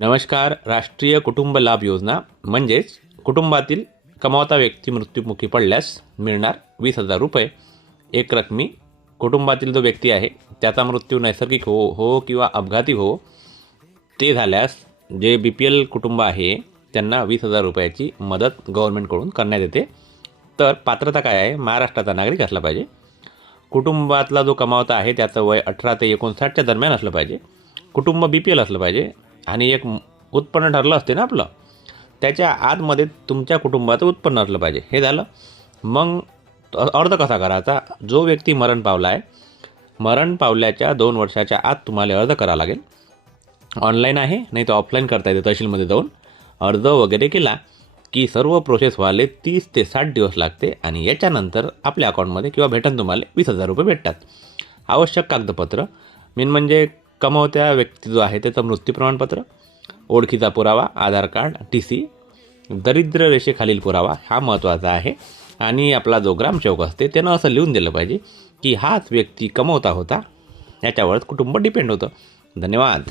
नमस्कार. राष्ट्रीय कुटुंब लाभ योजना म्हणजेच कुटुंबातील कमावता व्यक्ती मृत्युमुखी पडल्यास मिळणार 20,000 रुपये एक रकमी. कुटुंबातील जो व्यक्ती आहे त्याचा मृत्यू नैसर्गिक हो किंवा अपघाती हो, ते झाल्यास जे BPL कुटुंब आहे त्यांना 20,000 रुपयाची मदत गव्हर्नमेंटकडून करण्यात येते. तर पात्रता काय आहे? महाराष्ट्राचा नागरिक असला पाहिजे. कुटुंबातला जो कमावता आहे त्याचं वय 18 ते 59च्या दरम्यान असलं पाहिजे. कुटुंब BPL असलं पाहिजे आणि एक उत्पन्न ठरलं असते ना आपलं, त्याच्या आतमध्ये तुमच्या कुटुंबाचं उत्पन्न असलं पाहिजे. हे झालं. मग अर्ज कसा करायचा? जो व्यक्ती मरण पावला आहे, मरण पावल्याच्या 2 वर्षाच्या आत तुम्हाला अर्ज करावा लागेल. ऑनलाईन आहे, नाही तर ऑफलाईन करता येते. तहसीलमध्ये जाऊन अर्ज वगैरे केला की सर्व प्रोसेस व्हायला 30 ते 60 दिवस लागते आणि याच्यानंतर आपल्या अकाउंटमध्ये किंवा भेटून तुम्हाला 20,000 रुपये भेटतात. आवश्यक कागदपत्र मेन म्हणजे कमावत्या व्यक्ती जो आहे त्याचं मृत्यू प्रमाणपत्र, ओळखीचा पुरावा, आधार कार्ड, TC, दारिद्र्य रेषेखालील पुरावा हा महत्त्वाचा आहे. आणि आपला जो ग्रामसेवक असते त्यानं असं लिहून दिलं पाहिजे की हाच व्यक्ती कमवता होता, याच्यावरच कुटुंब डिपेंड होतं. धन्यवाद.